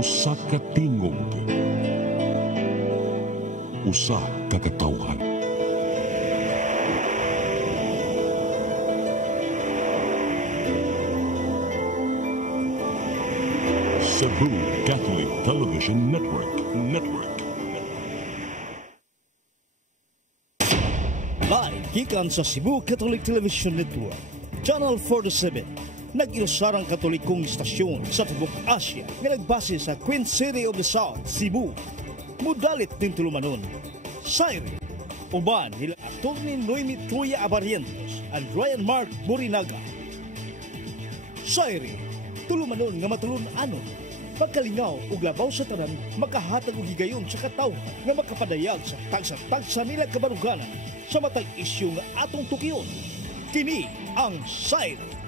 usa ka tingog, usa ka katawhan. Cebu Catholic Television Network. Live gikan sa Cebu Catholic Television Network, Channel 47. Nag-ilusarang katolikong istasyon sa Tibok Asia nga nagbase sa Queen City of the South, Cebu. Mudalit din tulumanon, Sairi, uban nila Atty. Noemi Truya Abarientos and Ryan Mark Borinaga. Sairi, tulumanon nga matulun-anon, pagkalingaw ug labaw sa tanan, makahatag og higayon sa katawo nga makapadayag sa tagsa-tagsa nila kabaruganan sa matag isyu nga atong tukiyon. Kini ang Sairi.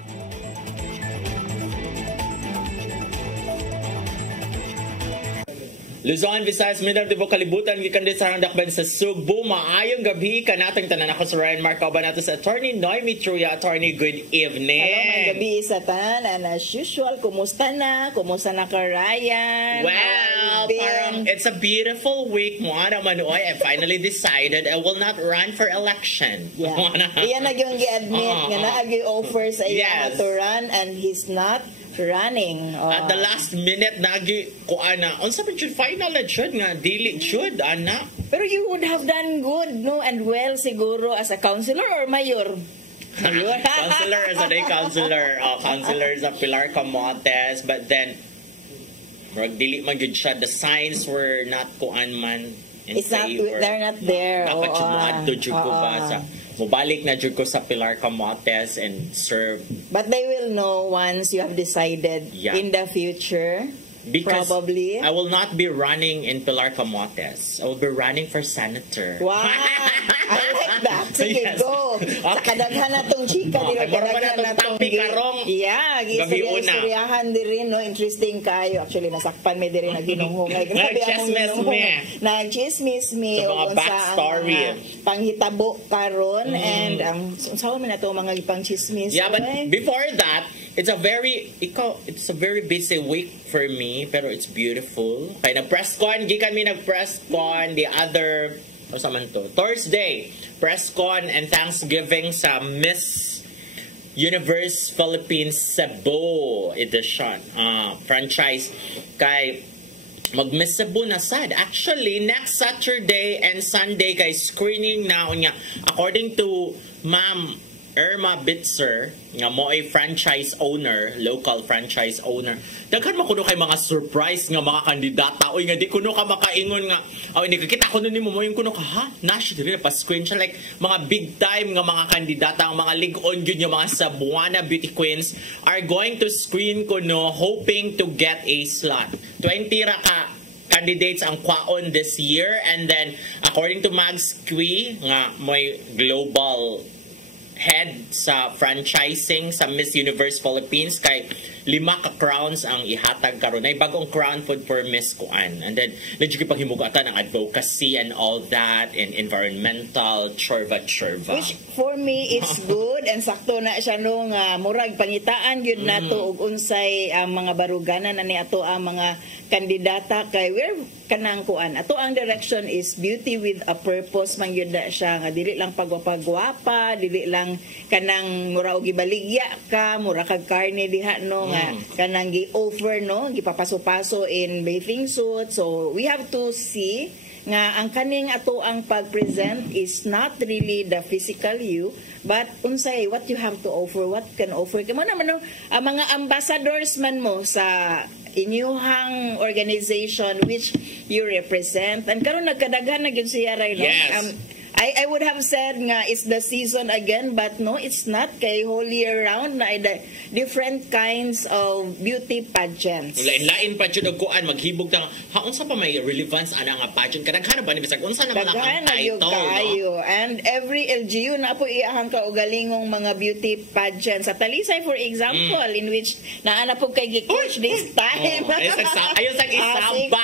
Luzon, Visayas, Mindanao, Tibok, Kalibutan, gikan din sa handakban sa Sugbo. Maayong gabi kanatang tanan. Ako sa Ryan Mark, kauban nato sa Atty. Noemi Truya. Attorney, good evening. Hello, may gabi sa tanan. And as usual, kumusta na? Kumusta na ka, Ryan? Well, parang it's a beautiful week. Mo naman, I finally decided I will not run for election. Yeah. Iyan na yung gi-admit nga naagi-offer sa iya to run and he's not running. At the last minute nagi ko ana unsa man jud final na jud nga dili jud ana. Pero you would have done good no and well siguro as a councilor or mayor. Councilor as a day councilor, councilor sa Pilar Camotes, but then dili man jud siya, the signs were not kuan man in it's favor. They're not there. Dapat jud moadto jud ko ba sa mubalik na jud ko sa Pilar Camotes and serve. But they will know once you have decided in the future. Because probably. I will not be running in Pilar Camotes. I will be running for senator. Wow! I like that. Sige, yes. Go. Okay. Sa kadaghan na tong chika. Kadaghan na tong karong. Yeah. Istoryahan din rin. No? Interesting kayo. Actually, nasakpan me din rin na ginunghungay. Nag-chismis me. Sa mga backstory. Panghitabo karon. And saan mo na ito mga pang-chismis? Yeah, but before that, it's a very busy week for me, pero it's beautiful. Kaya nag-press con, gikan mi nag-press con the other Thursday, press con and Thanksgiving sa Miss Universe Philippines Cebu edition, franchise kay mag-Miss Cebu na sad. Actually, next Saturday and Sunday kay screening na unya. According to Ma'am Irma Bitzer, nga mo ay franchise owner, local franchise owner. Daghan mo kuno kay mga surprise nga mga kandidata. Oy nga di kuno ka makaingon nga, hindi kakita ko nimo mo yung kuno ka, nash diri pa screen siya like mga big time nga mga kandidata, ang mga lig-on gyud nga mga Cebuana beauty queens are going to screen kuno hoping to get a slot. 20 ra ka candidates ang kwaon this year, and then according to Mags Cui nga may global head sa franchising sa Miss Universe Philippines, kay 5 ka crowns ang ihatag karon. Ay bagong crown food for Miss Kuan. And then legit paghimugatan ang advocacy and all that, and environmental chorva. Which for me it's good and sakto na siya nung murag pangitaan yun nato og unsay mga baruganan ani ato ang mga kandidata, kay we're kanang kuan. Ato ang direction is beauty with a purpose man yun na siya nga dili lang pagwapa-gwapa, dili lang kanang mura og gibaligya ka, mura kag karne diha no nga kanang gi-offer no, gipapaso-paso in bathing suit. So we have to see nga ang kaning ato ang pag-present is not really the physical you, but unsay what you have to offer, what can offer. Kamo naman no, mga ambassadors man mo sa inyuhang organization which you represent, and karon nagkadaghan na gyud siya right no? Yes. I would have said nga it's the season again, but no, it's not. Kay whole year round na different kinds of beauty pageants. Lain pa jud og kuan maghibog ta unsa pa may relevance ana nga pageant kadaghan ba ni bisag unsa naman ang title no? And every LGU na po iyahang kaugalingong mga beauty pageants. Sa Talisay for example, in which naana po kay gi-coach this time. Ayun sa isamba.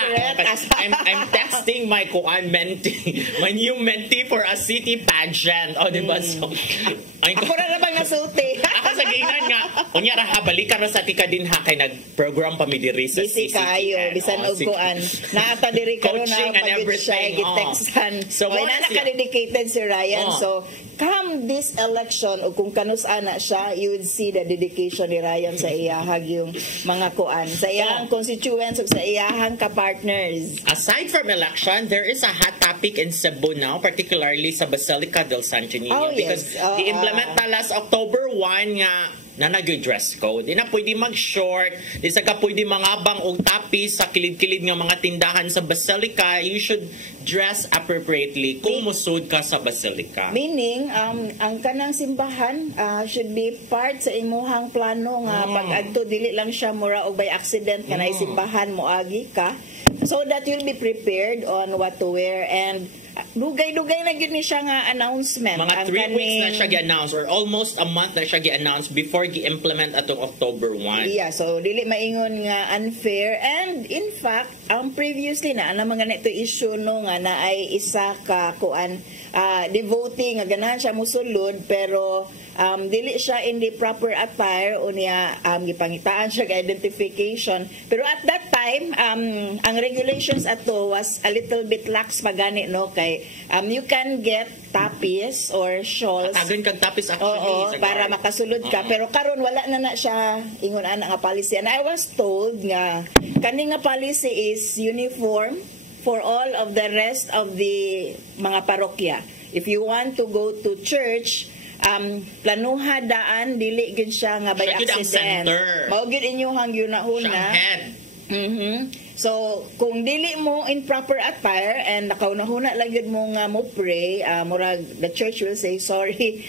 I'm texting my kuan mentee, my new mentee for a city pageant. O, diba? So, ako na naman nasulti. Ako sa ingan nga. Unya ra ha balikan ra sa tika din ha kay nag-program pa mi diri sa Busy CCTN. kayo, bisan og kuan. Naata diri karon Coaching na and pagod siya everything, gitextan. So, So, what na is it? dedicated si Ryan. Oh. So, come this election o kung kanus ana siya, you would see the dedication ni Ryan sa iyahag yung mga kuan. Sa iyahang constituents o sa iyahang ka-partners. Aside from election, there is a hot topic in Cebu now, particularly sa Basilica del Santo Niño. Oh, yes. Because i-implement na last October 1 nga na nag-dress code. Di na pwede mag-short, di sa ka pwede mangabang o tapis sa kilid-kilid nga mga tindahan sa Basilica. You should dress appropriately kung musud ka sa Basilica. Meaning, ang kanang simbahan should be part sa imuhang plano nga pag-adto dili lang siya mura o by accident nga na simbahan mo agi ka. So that you'll be prepared on what to wear and dugay-dugay na gid ni siya nga announcement. Mga 3 weeks na siya gi-announce or almost a month na siya gi-announce before gi-implement atong October 1. Yeah, so dili maingon nga unfair and in fact, previously na ana mga neto issue no nga na ay isa ka kuan devotee nga ganahan siya musulod pero dili siya in the proper attire o niya gipangitaan siya identification pero at that time ang regulations ato was a little bit lax pagani no kay you can get tapis or shawls Tagan kag tapis actually oo, sa para guard. makasulod ka pero karon wala na siya ingon ana nga policy and I was told nga kani nga policy is uniform for all of the rest of the mga parokya. If you want to go to church, planuha daan dili gid siya nga by Siya gyud ang accident. center. Mao gid inyong yunahuna. Siya ang head. So, kung dili mo in proper attire and nakaunahuna lang yun mo nga mo pray, murag the church will say sorry.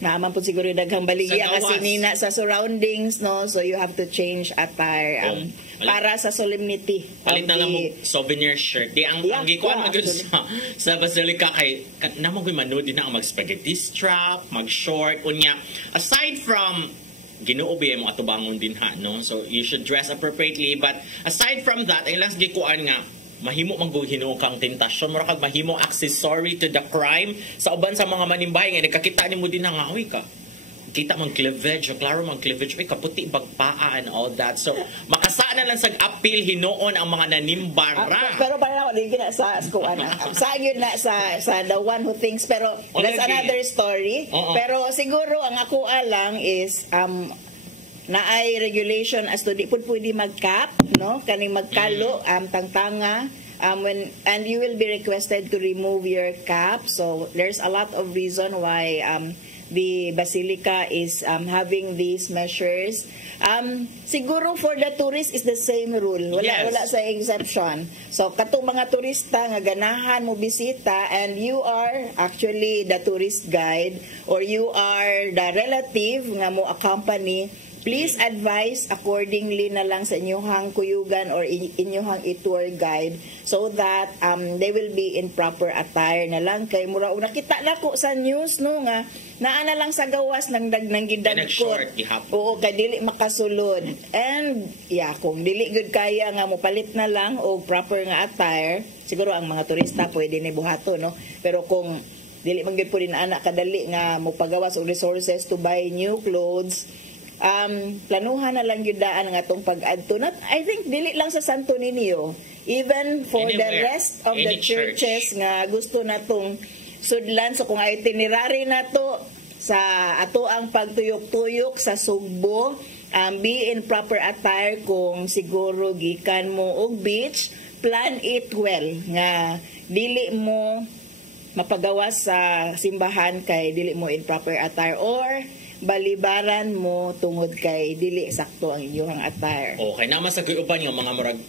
Naaman po siguro daghang baligya Sa gawas. kasi nina sa surroundings, no? So you have to change attire para sa solemnity. Palit na of lang mo the- souvenir shirt. Di ang Yeah, ang gikuan yeah, magyud actually. sa Basilica kay namo gyud manood din na ang mag spaghetti strap, mag short unya. Aside from ginuobi mo atubangon din ha no. So you should dress appropriately but aside from that ay lang gikuan nga mahimo magbuhino kang tentasyon mura kag mahimo accessory to the crime sa uban sa mga manimbahay nga nagkakita nimo din nga oy ka kita mang cleavage, klaro mang cleavage, ay kaputi bagpaa and all that. So, makasa na lang sa appeal hinoon ang mga nanimbara. pero para ako din gina sa kuan. Sa yun na sa the one who thinks pero that's Okay. another story. Oo. Pero siguro ang ako alang is na ay regulation as to di pud pwede mag-cap no kaning magkalo tangtanga and you will be requested to remove your cap. So there's a lot of reason why the Basilica is having these measures. Siguro for the tourist is the same rule. Yes. Wala sa exception. So katong mga turista nga ganahan mo bisita and you are actually the tourist guide or you are the relative nga mo accompany, please advise accordingly na lang sa inyong kuyugan or inyong tour guide so that they will be in proper attire na lang kay mura nakita nako sa news no nga naa na lang sa gawas ng dagnang gidagkot. Nag-short, gihapon. Oo, kay dili makasulod. And yeah, kung dili gud kaya nga mo palit na lang o proper nga attire, siguro ang mga turista pwede ni buhato no. Pero kung dili man gid pud ana kadali nga mo pagawas og resources to buy new clothes, planuhan na lang yun daan nga itong pag-adto. I think dili lang sa Santo Niño, even for the Anywhere. rest of Any the churches nga gusto na itong sudlan. So kung itinerary na to sa ato ang pagtuyok-tuyok sa Sugbo, be in proper attire kung siguro gikan mo og beach, plan it well nga dili mo mapagawas sa simbahan kay dili mo in proper attire or balibaran mo tungod kay dili sakto ang inyong attire. Okay, naman sa uban yung mga murag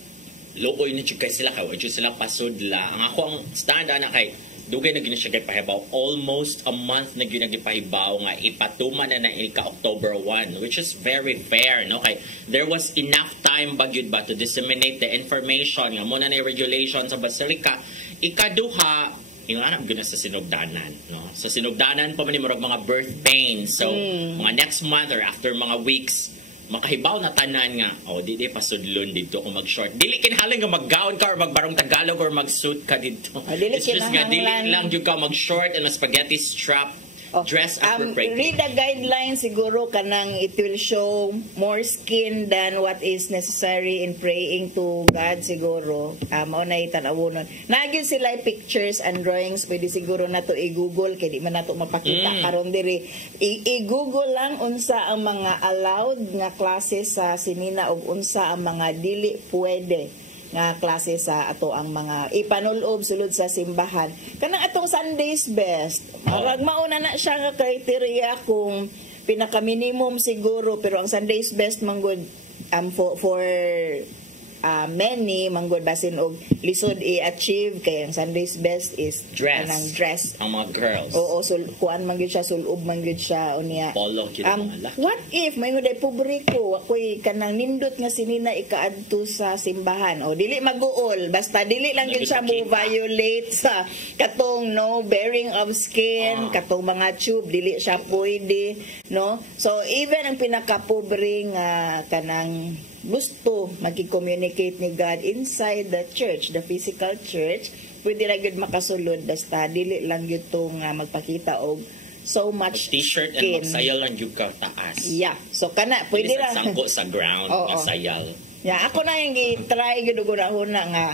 looy na kay sila kay wadyo sila pasudla. Ang ako ang stand na kay dugay na gina siya kay pahibaw. Almost a month na gina pahibaw nga ipatuman na ika October 1, which is very fair, no? Kay there was enough time bagyud ba to disseminate the information nga muna na regulation sa Basilica. Ikaduha, yung anak guna sa sinugdanan, no? Sa sinugdanan pa man yung mga birth pains. So, mga next month or after mga weeks, makahibaw na tanan nga, di pasudlon dito kung mag-short. Dili kinahanglan nga mag-gown ka or magbarong Tagalog or mag-suit ka dito. Dili It's just nga, dili kinahanglan. lang yung ka mag-short and spaghetti strap. dress appropriately. Read the guidelines siguro kanang it will show more skin than what is necessary in praying to God siguro. Mao na itan-awon. Nagyud sila pictures and drawings, pwede siguro nato i-Google kay di man nato mapakita karon diri. I-Google lang unsa ang mga allowed nga klase sa semina ug unsa ang mga dili pwede nga klase sa ato ang mga ipanulob sulod sa simbahan. Kanang atong Sunday's best, marag mauna na siya nga criteria kung pinaka-minimum siguro, pero ang Sunday's best manggod for many manggod basin og lisod i-achieve kay ang Sunday's best is dress ang mga girls. Oo, kuan man gyud siya, sulob man gyud siya unya. Polo gyud mga laki. What if may nguday pobriko ako'y kanang nindot nga sinina ikaadto sa simbahan o dili maguol, basta dili lang gyud siya mo violate sa katong no bearing of skin, katong mga tube dili siya pwede, no? So even ang pinaka-pobre nga kanang gusto magki-communicate ni God inside the church, the physical church, pwede ra gyud makasulod basta dili lang gyud tong magpakita og so much t-shirt skin. And magsayal lang gyud ka taas. Yeah. So kana pwede ra sangko sa ground masayal. Yeah, ako na yung i-try gyud og una nga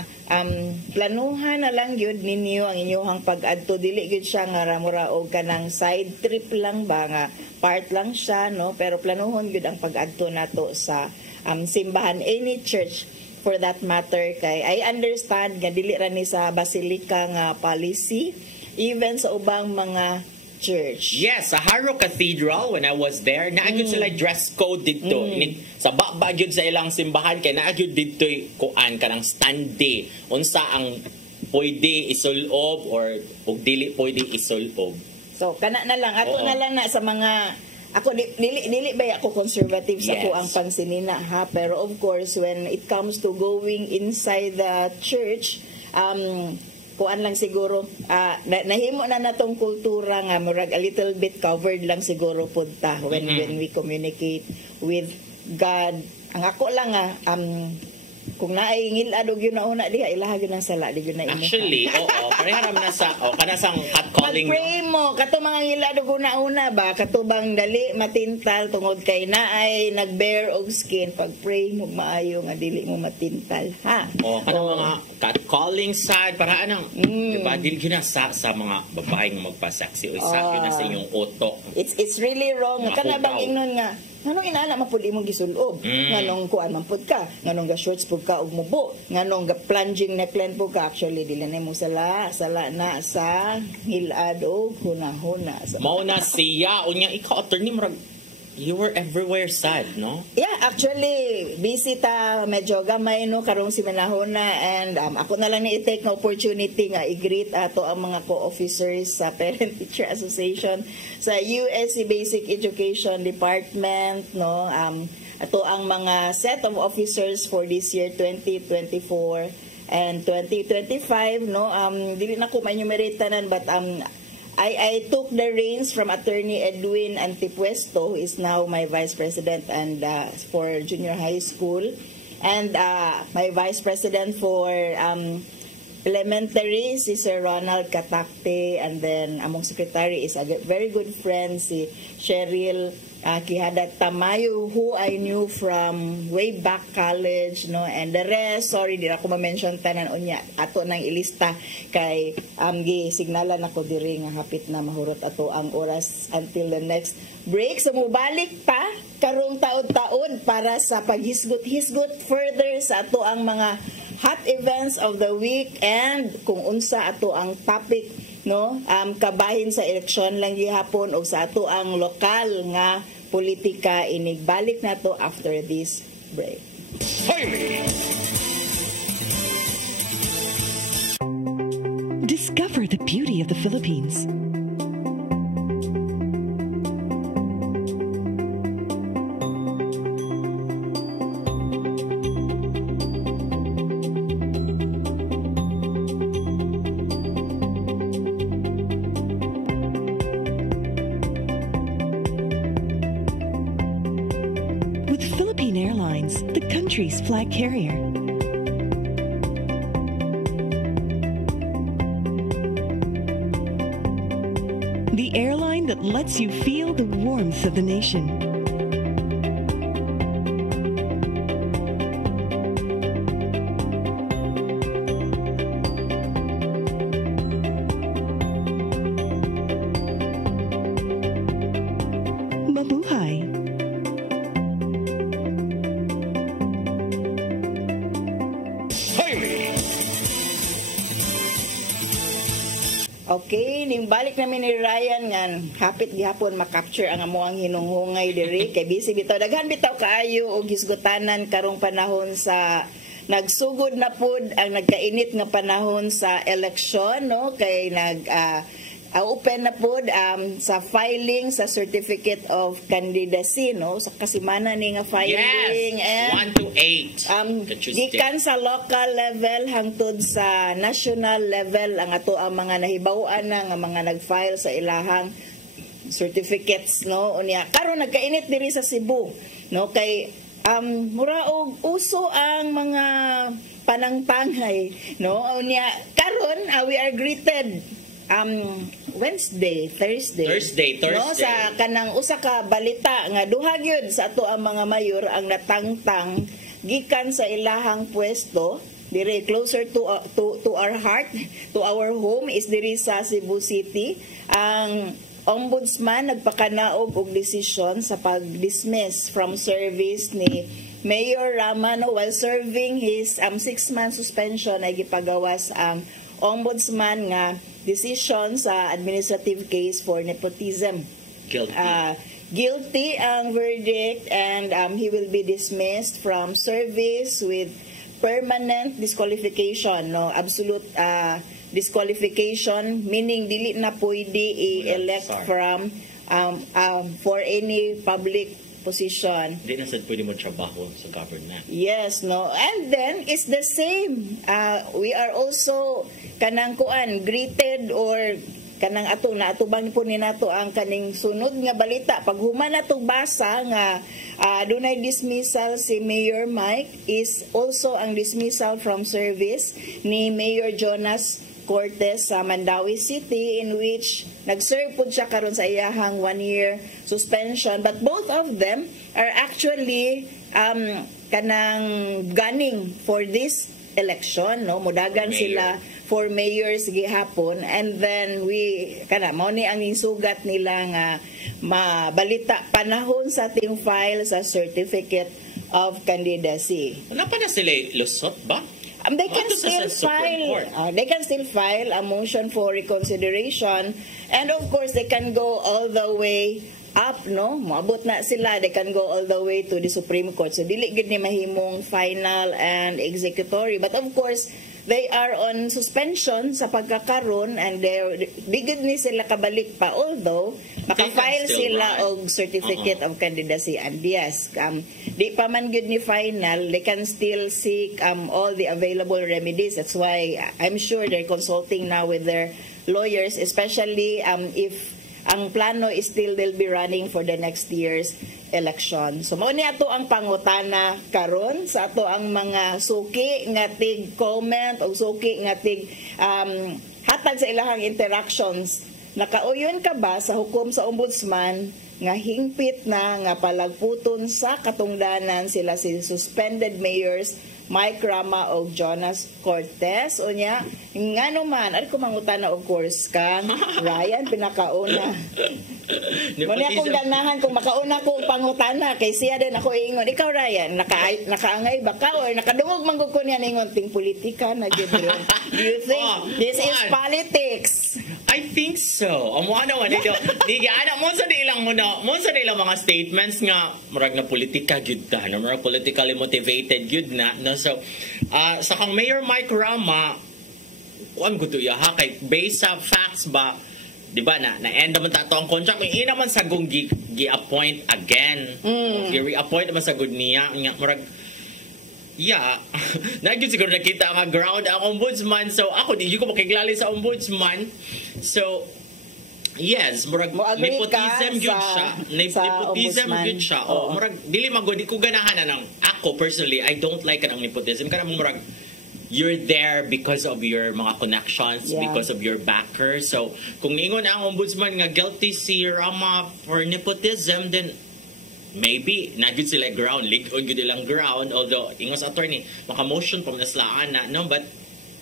planuhan na lang gyud ninyo ang inyong pag-adto, dili gyud siya nga ramura og kanang side trip lang ba nga part lang siya, no, pero planuhon gyud ang pag-adto nato sa simbahan, any church for that matter. Kay I understand nga dili ra ni sa basilika nga policy even sa ubang mga church. Yes, sa Harrow Cathedral when I was there, naagud sila dress code dito. Sa baba gyud sa ilang simbahan kay naagud dito kuan kanang stande unsa ang pwede isulob or ug dili pwede isulob. So kana na lang ato na lang na sa mga ako dili ba ako conservative sa ko ang pangsinina ha, pero of course when it comes to going inside the church kuan lang siguro nahimo na natong kultura nga murag a little bit covered lang siguro punta when we communicate with God. Ang ako lang kung naay ngilad og yun na una diha ilaha gyud ang sala di gyud na imo. Actually, pareha ra man sa kanasang catcalling. Mag-pray mo kato mga ngilad og una ba katubang dali matintal tungod kay naay nag-bear og skin, pag-pray mo maayo nga dili mo matintal ha. Kanang mga catcalling side para anang di ba dili gyud na sa mga babae nga magpa-sexy o isa gyud na sa inyong utok. It's really wrong kana bang ingnon nga nganong inana mapud imong gisulob, nganong kuan man pud ka, nganong ga shorts pud ka og mubo, nganong ga plunging neckline pud ka, actually dili na mo sala na sa hilad og hunahuna. Mao na siya unya ikaw attorney murag you were everywhere sad, no? Yeah, actually busy ta medyo gamay no karong simanahon na, and ako na lang ni i-take na opportunity nga i-greet ato ang mga co-officers sa Parent Teacher Association sa USC Basic Education Department, no. Ato ang mga set of officers for this year 2024 and 2025, no. Dili na ko ma-enumerate tanan, but I took the reins from Attorney Edwin Antipuesto, who is now my Vice President and for junior high school, and my Vice President for elementary, si Sir Ronald Katakte, and then among secretary is a very good friend, si Cheryl Quijada Tamayo, who I knew from way back college, no, and the rest, sorry, di ako ma-mention tanan unya, ato nang ilista kay gi-signalan ako diri nga hapit na mahurot ato ang oras until the next break. So mubalik pa karong taod-taod para sa paghisgot-hisgot further sa ato ang mga hot events of the week and kung unsa ato ang topic, no, kabahin sa eleksyon lang gihapon o sa ato ang lokal nga politika. Inigbalik na to after this break. Discover the beauty of the Philippines. Country's flag carrier. The airline that that lets you feel the warmth of the nation. Mabuhay. Okay, ning balik namin ni Ryan nga hapit gihapon makapture ang amuang hinunghungay diri kay busy bitaw daghan bitaw kaayo og hisgutanan karong panahon sa nagsugod na pud ang nagkainit nga panahon sa eleksyon no kay open na pud sa filing sa certificate of candidacy no sa kasimana ni nga filing Yes, 1 to 8. gikan sa local level hangtod sa national level ang ato ang mga nahibaw-an na nga mga nag-file sa ilahang certificates no unya karon nagkainit diri sa Cebu no kay mura og uso ang mga panangpangay no unya karon we are greeted Thursday no sa kanang usa ka balita nga duha gyud sa ato ang mga mayor ang natangtang gikan sa ilahang pwesto dire closer to our heart, to our home is diri sa Cebu City. Ang ombudsman nagpakanaog og desisyon sa pag-dismiss from service ni Mayor Rama no, while serving his 6-month suspension ay gipagawas ang ombudsman nga decision sa administrative case for nepotism. Guilty ang verdict and he will be dismissed from service with permanent disqualification, no, absolute disqualification, meaning dili na pwede i-elect from for any public position. Di na sad pwede mo trabaho sa government. Yes, no. And then it's the same. We are also kanang greeted or kanang ato na atubang po ni nato ang kaning sunod nga balita pag human nato basa nga dunay dismissal si Mayor Mike is also ang dismissal from service ni Mayor Jonas Cortez sa Mandawi City in which nag-serve po siya karon sa iyahang 1-year suspension, but both of them are actually kanang gunning for this election, no, mudagan sila for mayors gihapon, and then mao ni ang insugat nila nga mabalita panahon sa ating file sa certificate of candidacy. Wala pa na sila lusot ba? They can still file a motion for reconsideration, and of course they can go all the way up, no, moabot na sila, they can go all the way to the Supreme Court. So dili gid ni mahimong final and executory, but of course they are on suspension sa pagkakaroon, and di gid ni sila kabalik pa, although maka-file sila og certificate of candidacy. And yes, di pa man gid ni final, they can still seek all the available remedies. That's why I'm sure they're consulting now with their lawyers, especially if ang plano is still they'll be running for the next year's election. So mao ni ato ang pangutana karon sa ato ang mga suki nga tig comment o suki nga tig hatag sa ilahang interactions. Nakauyon ka ba sa hukom sa ombudsman nga hingpit na nga palagputon sa katungdanan sila si suspended mayors Mike Rama o Jonas Cortez? O niya, nga naman, ano ko mangutana of course ka, Ryan, pinakauna. Muna akong ganahan kung makauna ko pangutana, kay siya din ako ingon. Ikaw, Ryan, nakaangay ba ka or nakadungog manggug ko niya ingon ting politika na gid. Do you think this is politics? I think so. Amo naman dito. Ana mo sa ilang mga statements nga murag na politika gyud ta, na murag politically motivated gyud na. No, so sa kang Mayor Mike Rama, gusto ha kay based sa facts ba, di ba na end naman tato ang contract ng ina man sa gong gi-appoint again. Gi-reappoint naman sa good niya nga murag nagyud siguro nakita ang ground ang ombudsman, so ako di ko makiglali sa ombudsman, so yes, murag nepotism gyud siya. Nepotism gyud siya. Murag dili magodi ko ganahan na ng ako personally, I don't like ang nepotism kana murag you're there because of your mga connections, Yeah. because of your backers. So, kung ningon ang ombudsman nga guilty si Rama for nepotism, then maybe nagud sila ground, ligon gud ilang ground, although ingos attorney maka-motion pa naslaan na, no? But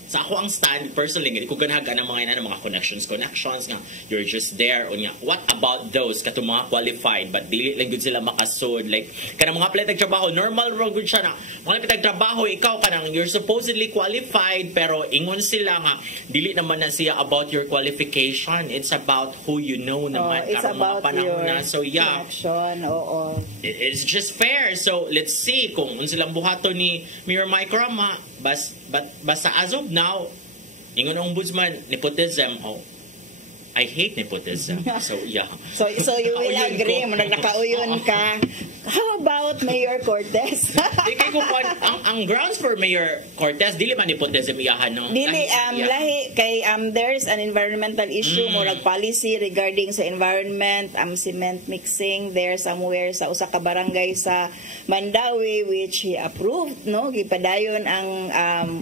sa ako ang stand personally, hindi ko ganahagan ng mga connections nga you're just there unya. What about those katong mga qualified but dili lang gud sila makasud, like kanang mga applied trabaho normal ra gud siya na mga applied trabaho ikaw kanang you're supposedly qualified pero ingon sila nga dili naman na siya about your qualification, it's about who you know naman It's karong mga about panahon your na. So yeah, connection. Oo. it's just fair. So let's see kung silang buhato ni Mayor Mike Rama, basta as of now, ingon ang ombudsman, nepotism, I hate nepotism. So yeah. So you will Nakauyon agree, ko. nakauyon ka. How about Mayor Cortez? Di kay ko ang grounds for Mayor Cortez dili man nepotism iyahan, no? Dili Lahi- lahi kay there's an environmental issue murag policy regarding sa environment, cement mixing there somewhere sa usa ka barangay sa Mandawi which he approved, no, gipadayon ang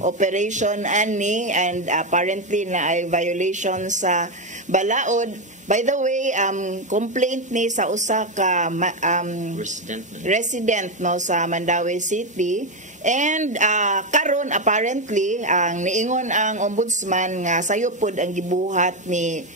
operation ani, and apparently na ay violation sa balaod. By the way, complaint ni sa usa ka resident no sa Mandawi City, and karon apparently ang niingon ang ombudsman nga sayo pod ang gibuhat ni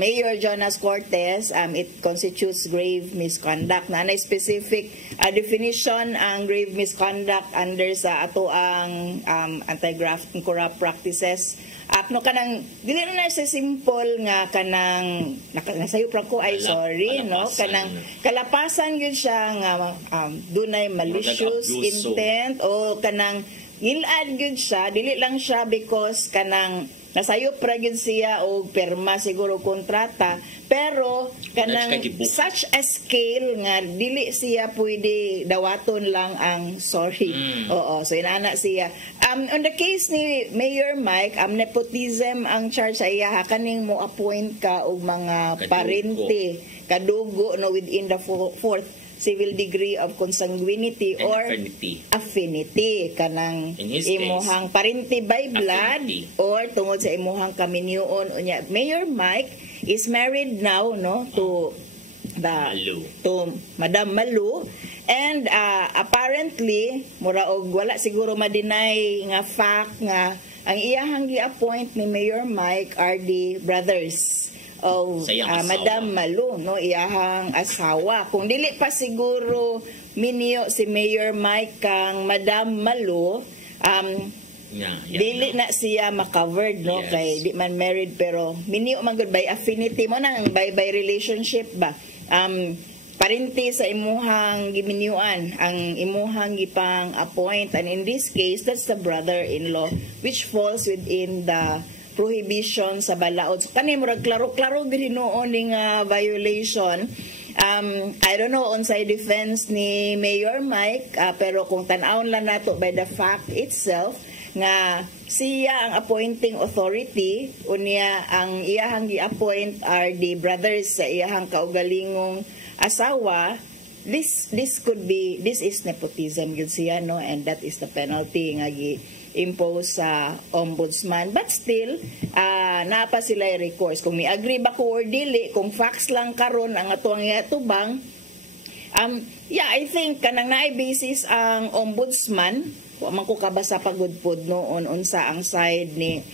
Mayor Jonas Cortez, it constitutes grave misconduct. Na specific definition ang grave misconduct under sa ato ang anti-graft and corrupt practices Act. No, kanang dili na sa simple nga kanang nasayo pra ko ay sorry no, kanang kalapasan gyud siya nga dunay malicious intent o kanang ngilad gyud siya, dili lang siya because kanang nasayo pra gyud siya og perma siguro kontrata, pero kanang such a scale nga dili siya pwede dawaton lang ang sorry. Oo, so inana siya. On the case ni Mayor Mike, nepotism ang charge sa iya, kaning mo appoint ka og mga parente kadugo no within the fourth civil degree of consanguinity or affinity kanang imuhang parente by blood or tungod sa imuhang kaminyuon. Unya Mayor Mike is married now no to Madam Malu, and apparently mura og wala siguro ma-deny nga fact nga ang iyahang gi-appoint ni Mayor Mike are the brothers of Madam Malu, no, iyahang asawa. Kung dili pa siguro minio si Mayor Mike kang Madam Malu, dili na siya ma-covered, no, kay di man married pero minio man gud by affinity mo nang by relationship ba. Parente sa imuhang giminyuan ang imuhang gipang appoint, and in this case that's the brother-in-law which falls within the prohibition sa balaod. So kani murag klaro-klaro gid noon ning violation. I don't know on side defense ni Mayor Mike, pero kung tan-awon lang nato by the fact itself nga siya ang appointing authority, unya ang iyahang gi-appoint are the brothers sa iyahang kaugalingong asawa. This is nepotism gid siya, no, and that is the penalty nga impose sa ombudsman. But still napa sila recourse kung mi-agree ba ko or dili, kung facts lang karon ang atuang iatubang. I think kanang naay basis ang ombudsman. Man ko kabasa pagudpod noon unsa ang side ni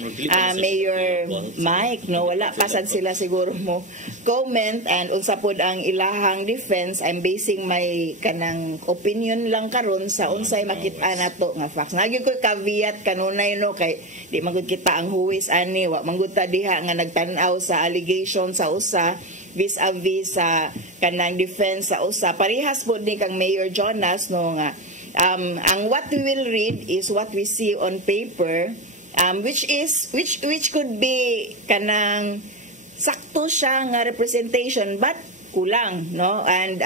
Mayor Mike, no, wala pasad sila siguro mo comment, and unsa pod ang ilahang defense. I'm basing my kanang opinion lang karon sa unsay makita nato nga facts. Nagyud ko caveat kanunay, no, kay di magud kita ang huwis ani, wa manggud ta diha nga nagtan-aw sa allegation sa usa vis-a-vis sa kanang defense sa usa. Parehas pod ni kang Mayor Jonas, no, nga ang what we will read is what we see on paper, which could be kanang sakto siya nga representation but kulang, no, and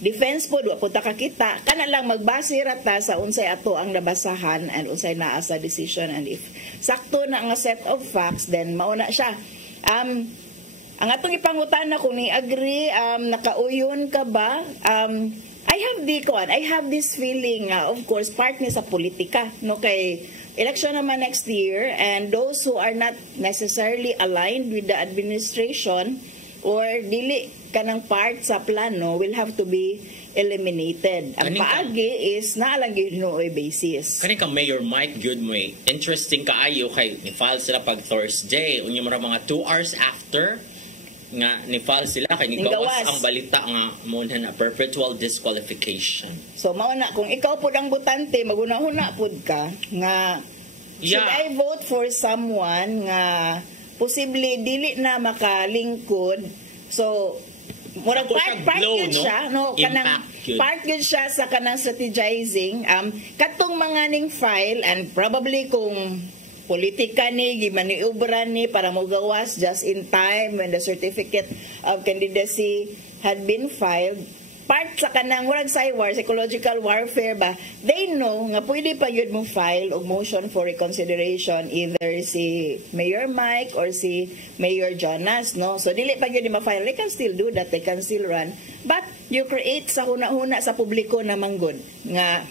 defense po wa punta kakita kana lang magbase rata sa unsay ato ang nabasahan and unsay naa sa decision, and if sakto na nga set of facts then mauna siya. Ang atong ipangutana kung ni agree nakauyon ka ba, I have this feeling, of course, part ni sa politika, no, kay election naman next year, and those who are not necessarily aligned with the administration or dili kanang part sa plano will have to be eliminated. Ang paagi is naalang yun nooy basis. Kani ka Mayor Mike good mo interesting kaayo kay ni-file sila pag Thursday unya mga 2 hours after nga ni-file sila kay nigawas ang balita nga mo na perpetual disqualification. So mao na kung ikaw pud ang botante magunahuna pud ka nga should I vote for someone nga posible dili na makalingkod. So murag part yun siya, no? Kanang part yun siya sa kanang strategizing. Katong mga ning file and probably kung politika ni, gimaniubran ni para magawas just in time when the certificate of candidacy had been filed. Part sa kanang murag cywar, psychological warfare ba, they know nga pwede pa yun mo file og motion for reconsideration either si Mayor Mike or si Mayor Jonas, no? So dili pa yun ma-file, they can still do that, they can still run, but you create sa huna-huna sa publiko na manggod nga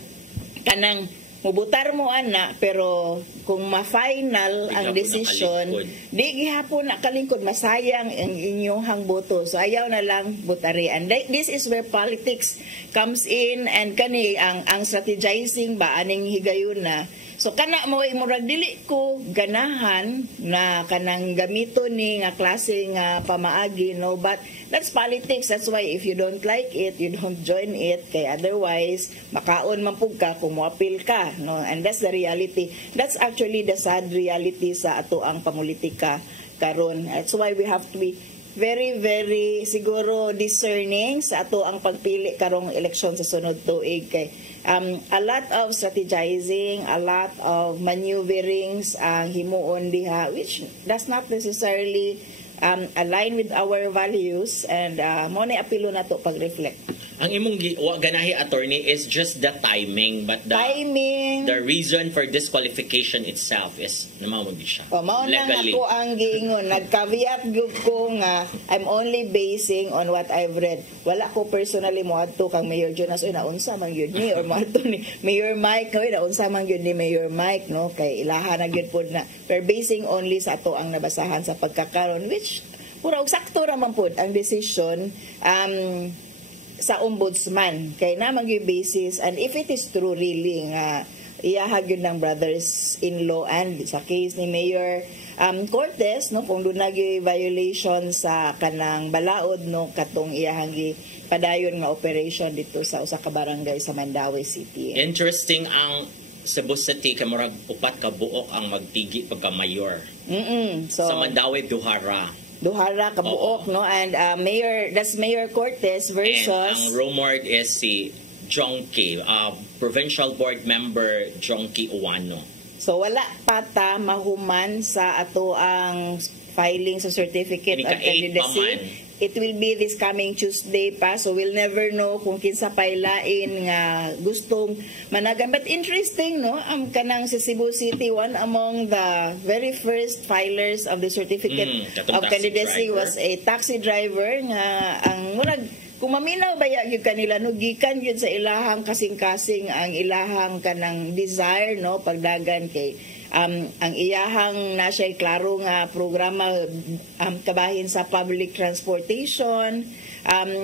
kanang mubutar mo ana pero kung ma-final ang decision di gihapon na kalingkod masayang ang inyong boto, so ayaw na lang butari. And this is where politics comes in and kani ang strategizing ba aning higayon na. So kana mo imurag dili ko ganahan na kanang gamito ni nga klase nga pamaagi, no, but that's politics. That's why if you don't like it, you don't join it, kay otherwise makaon man pug ka kung moapil ka, no, and that's the reality. That's actually the sad reality sa ato ang pamulitika karon. That's why we have to be very, very siguro discerning sa ato ang pagpili karong eleksyon sa sunod tuig kay a lot of strategizing, a lot of maneuverings ang himuon diha which does not necessarily align with our values, and mo na apilo na to pag-reflect. Ang imong ganahi attorney is just the timing, but the reason for disqualification itself is namawag siya. Mao na ako ang giingon, nag-caveat gyud ko nga I'm only basing on what I've read. Wala ko personally mo adto kang Mayor Jonas oy naunsa man gyud ni, or mo adto ni Mayor Mike oy naunsa man gyud ni Mayor Mike, no, kay ilaha na gyud pud na. Pero basing only sa ato ang nabasahan sa pagkakaron, which pura sakto ra man pud ang decision sa ombudsman kay na magyud basis, and if it is true really nga iyahag yun ng brothers-in-law and sa case ni Mayor Cortez, no, kung doon naging violation sa kanang balaod, no, katong iyahang padayon nga operation dito sa usa ka barangay sa Mandaue City. Interesting ang Cebu City kay murag upat ka buok ang magtigi pagka mayor. So sa Mandaue Duhara kabuok, no, and that's Mayor Cortez versus and ang rumored is si Jonky, provincial board member Jonky Uwano. So wala pata mahuman sa ato ang filing sa certificate of candidacy. It will be this coming Tuesday pa, so we'll never know kung kinsa pailain nga gustong managan. But interesting, no, kanang sa Cebu City, one among the very first filers of the certificate of candidacy was a taxi driver nga ang murag kung maminaw baya gyud kanila, no, gikan gyud sa ilahang kasing-kasing ang ilahang kanang desire, no, pagdagan kay ang iyahang nasay klaro nga programa kabahin sa public transportation,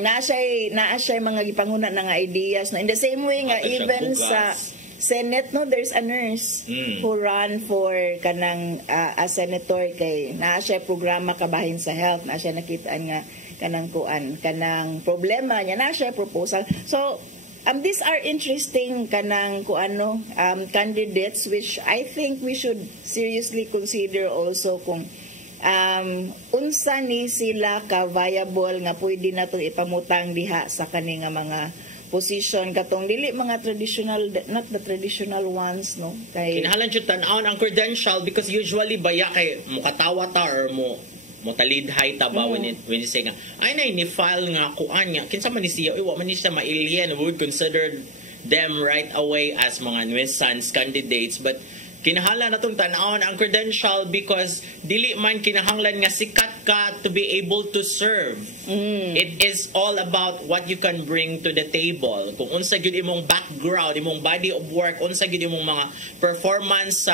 nasay mga gipanguna nga ideas, no, in the same way nga even sa Senate, no, there's a nurse who ran for kanang a senator kay nasay programa kabahin sa health, nasay nakitaan nga kanang kanang problema niya, nasay proposal. So these are interesting kanang candidates which I think we should seriously consider also kung unsa ni sila ka viable nga pwede nato ipamutang diha sa kani nga mga position katong dili mga traditional, not the traditional ones, no, kay kinahanglan jud tan-awon ang credential because usually baya kay mukatawa ta or mo talidhay ta ba when you say nga ay nay ni file nga kuan nga kinsa man ni siya wa man ni siya ma-alien, would consider them right away as mga nuisance candidates, but kinahanglan natong tan-awon ang credential because dili man kinahanglan nga sikat ka to be able to serve. It is all about what you can bring to the table. Kung unsa gyud imong background, imong body of work, unsa gyud imong mga performance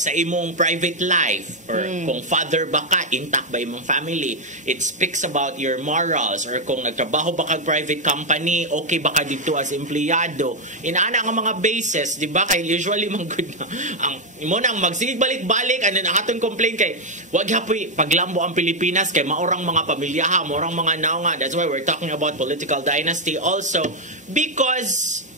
sa imong private life, or kung father ba ka, intact ba imong family, it speaks about your morals, or kung nagtrabaho ba ka private company, okay ba ka dito as empleyado. Inaana nga mga basis, di ba? Kay usually mga good na ang imo nang magsigig balik-balik, and then ang aton complaint kay wag hapoy paglambo ang Pilipinas kay maorang mga pamilyaha, maorang mga naunga. That's why we're talking about political dynasty also, because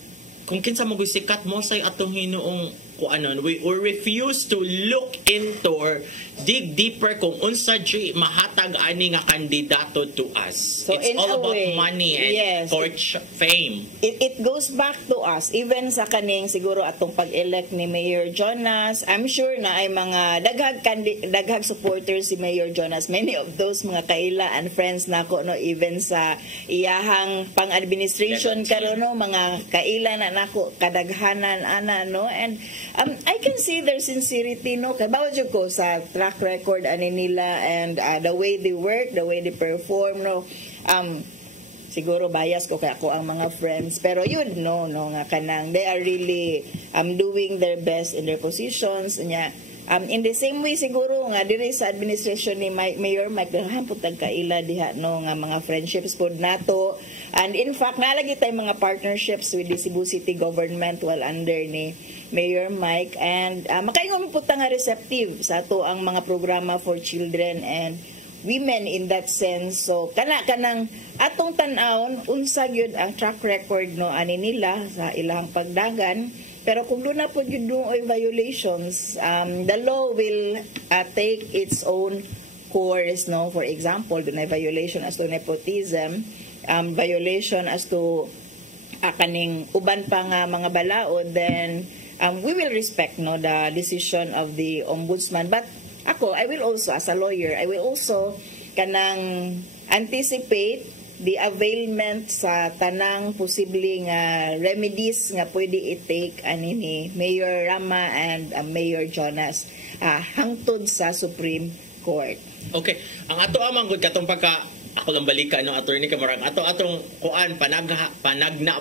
kung kinsa mo sikat mo say atong hinuong we refuse to look into or dig deeper kung unsa di mahatag ani nga kandidato to us. So it's in all a about way, money and yes, torch fame. It goes back to us, even sa kaning siguro atong pag-elect ni Mayor Jonas. I'm sure na ay mga daghag supporters si Mayor Jonas. Many of those mga kaila and friends nako, no, even sa iyahang pang-administration karon, no, mga kaila na nako kadaghanan ana, no, and I can see their sincerity, no, kay bawat jud ko sa track record ani nila, and the way they work, the way they perform, no. Siguro bias ko kay ako ang mga friends, pero yun no nga kanang they are really doing their best in their positions nya. In the same way siguro nga diri sa administration ni Mayor Mike hamputag kaila diha, no, nga mga friendships pod nato, and in fact nalagi tay mga partnerships with the Cebu City government while under ni Mayor Mike, and makaingon po ta nga receptive sa ato ang mga programa for children and women in that sense. So kanang atong tan-awon unsa gyud ang track record, no, ani nila sa ilang pagdagan. Pero kung doon na po yun doon violations, the law will take its own course, no. For example, doon ay violation as to nepotism, violation as to kaning uban pa nga mga balaod, then we will respect, no, the decision of the ombudsman. But ako, I will also, as a lawyer, I will also kanang anticipate the availment sa tanang posibleng remedies nga pwede i-take ani ni Mayor Rama and Mayor Jonas hangtod sa Supreme Court. Okay, ang ato amang gud katong pagka ako lang balikan no attorney Kamarang, atong kuan panagna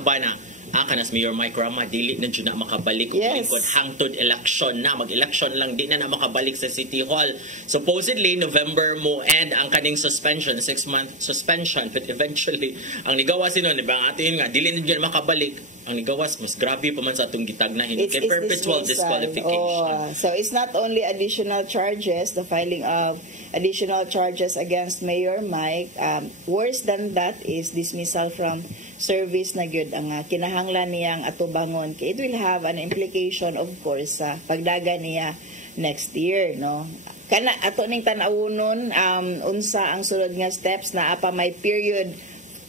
ba na kanas Mayor Mike Rama dili na jud na makabalik og lingkod hangtod election na, mag-election lang di na makabalik sa City Hall. Supposedly November mo end ang kaning suspension, 6-month suspension, but eventually ang nigawas nun, di ba, ang atin nga dili na jud makabalik. Ang nigawas mas grabe pa man sa atong gitagnahin kay perpetual disqualification. So it's not only additional charges, the filing of additional charges against Mayor Mike, worse than that is dismissal from service na gyud ang kinahanglan niyang atubangon. It will have an implication of course sa pagdaga niya next year, no. Kana ato ning tan-awon unsa ang sulod nga steps na apa may period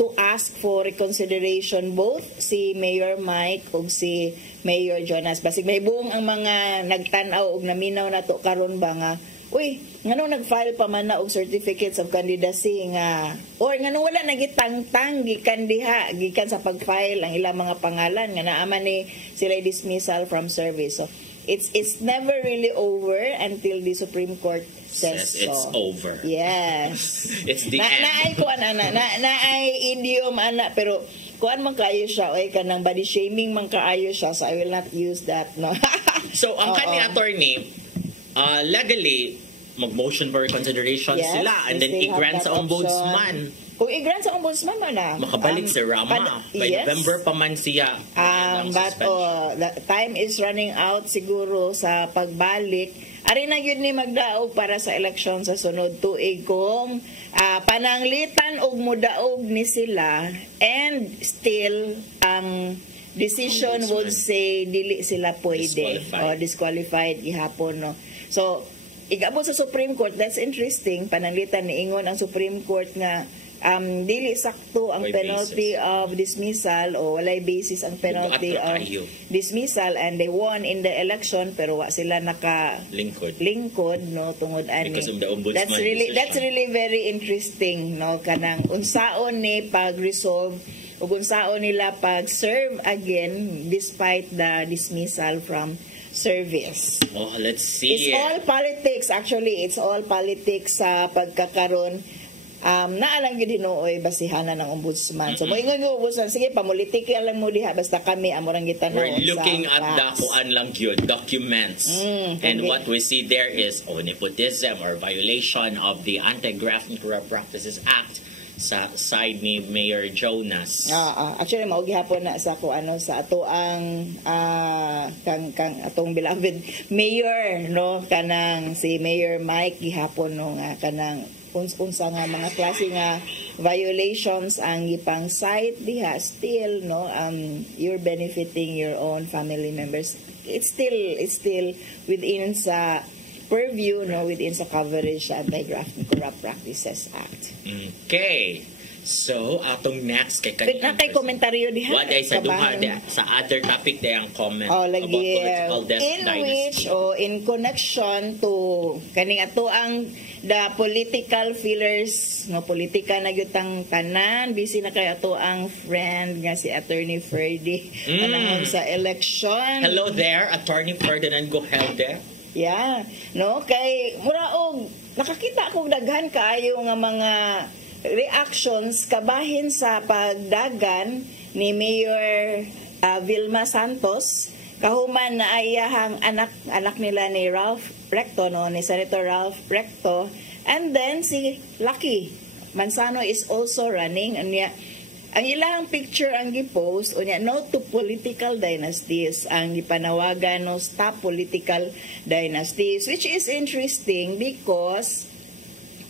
to ask for reconsideration both si Mayor Mike ug si Mayor Jonas. Basig may buong ang mga nagtan-aw ug naminaw nato karon ba nga uy, nganong nag-file pa man na og certificates of candidacy nga or nganong wala nagitangtang gikan diha gikan sa pag-file ang ilang mga pangalan nga naa man ni sila dismissal from service. So it's never really over until the Supreme Court says so. It's over. Yes. It's the end. Naay kuan ana, naay idiom ana, pero kuan man kaayo siya oy kanang body shaming man kaayo siya, so I will not use that, no. So ang kani attorney legally mag-motion for reconsideration sila and then i-grant sa ombudsman. Kung i-grant sa ombudsman man na makabalik si Rama by November pa man siya. But the time is running out siguro sa pagbalik. Ari na yun ni magdaog para sa eleksyon sa sunod tuig kung pananglitan og mudaog ni sila and still ang decision would say dili sila pwede o disqualified gihapon, no. So igabot sa Supreme Court, that's interesting. Pananglitan ni ingon ang Supreme Court nga dili sakto ang penalty of dismissal o walay basis ang penalty of dismissal, and they won in the election pero wa sila naka lingkod, no, tungod ani. That's really very interesting, no, kanang unsaon ni pag-resolve ug unsaon nila pag-serve again despite the dismissal from service. Oh, let's see. It's all politics. Actually, it's all politics sa pagkakaroon. Naalang yun dinooy basihanan ng ombudsman. So, moingon yung ombudsman, sige, pamulitiki alam mo diha, basta kami, amorang gitanaw. We're looking at the kuan lang yun, documents. And what we see there is nepotism or violation of the Anti-Graft and Corrupt Practices Act sa side ni Mayor Jonas. Actually, maugi hapon na sa sa ato ang kang atong beloved mayor, no, kanang si Mayor Mike gihapon no nga kanang unsa nga mga klase nga violations ang gipang cite diha. Still no, you're benefiting your own family members. It's still within sa purview, no, within sa coverage sa Anti-Graft and Corrupt Practices Act. Okay. So, atong next kay kanina. Kay komentaryo diha. What ay sa duha sa other topic day ang comment about political death dynasty. In connection to kaning ato ang the political fillers, no, politika na gyutang tanan, busy na kay ato ang friend nga si Attorney Ferdy kanang sa election. Hello there, Attorney Ferdinand Gohelde. Yeah, no, kay muraog nakakita ko daghan kaayo nga mga reactions kabahin sa pagdagan ni Mayor Vilma Santos kahuman na ayahang anak nila ni Ralph Recto, no, ni Senator Ralph Recto, and then si Lucky Manzano is also running. Ang ilang picture ang gipost unya, no to political dynasties, ang gipanawagan no stop political dynasties, which is interesting because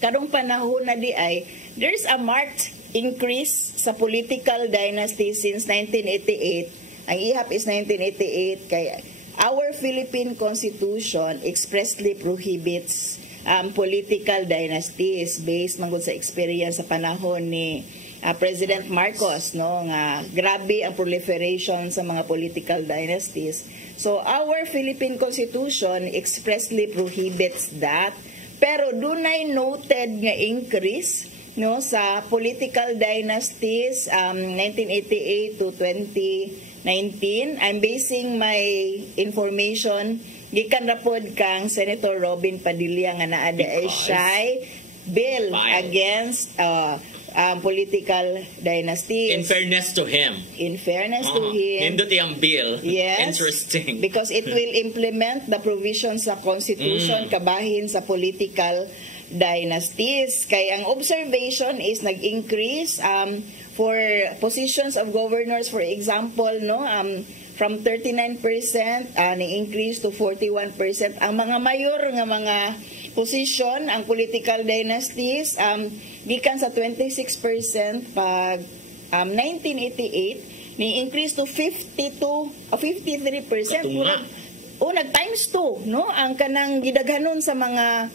karong panahon na di ay there's a marked increase sa political dynasty since 1988. Ang ihap is 1988 kay our Philippine Constitution expressly prohibits political dynasties based mangod sa experience sa panahon ni President Marcos, no, nga grabe ang proliferation sa mga political dynasties. So our Philippine Constitution expressly prohibits that, pero dunay noted nga increase, no, sa political dynasties 1988 to 2019. I'm basing my information gikan ra pod kang Senator Robin Padilla nga naa ay siya'y bill against political dynasties. In fairness to him. Nindot yung bill. Yes. Interesting. Because it will implement the provisions sa Constitution kabahin sa political dynasties. Kaya ang observation is nag-increase for positions of governors, for example, no, from 39% ni-increase to 41%. Ang mga mayor nga mga position, ang political dynasties, gikan sa 26% pag 1988, ni-increase to 53%. Nag times 2, no? Ang kanang gidaghanon sa mga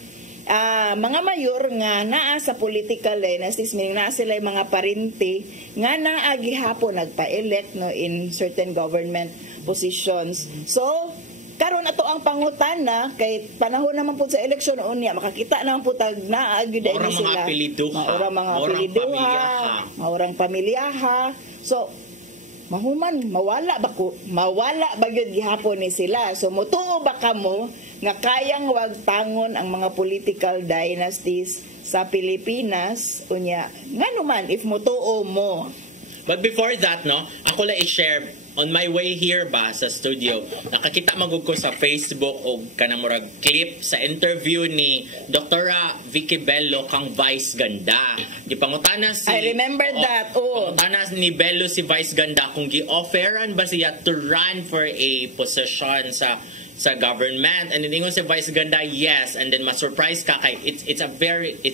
mayor nga naa sa political dynasties, meaning naa sila mga parente nga naa gihapon nagpa-elect, no, in certain government positions. So karon ato ang pangutana kay panahon naman po sa eleksyon unya makakita naman po tag naa gyud ini sila maurang mga apeliduha, maurang pamilyaha. So mahuman mawala ba gyud gihapon ni sila. So motuo ba kamo nga kayang wagtangon ang mga political dynasties sa Pilipinas unya nganuman if motuo mo. But before that, no, ako lang i-share on my way here ba sa studio, nakakita magug ko sa Facebook og kanang murag clip sa interview ni Dr. Vicky Bello kang Vice Ganda. Gipangutana si I remember that. Pangutana ni Bello si Vice Ganda kung gi-offeran ba siya to run for a position sa government, and then ingon si Vice Ganda yes, and then ma-surprise ka kay it's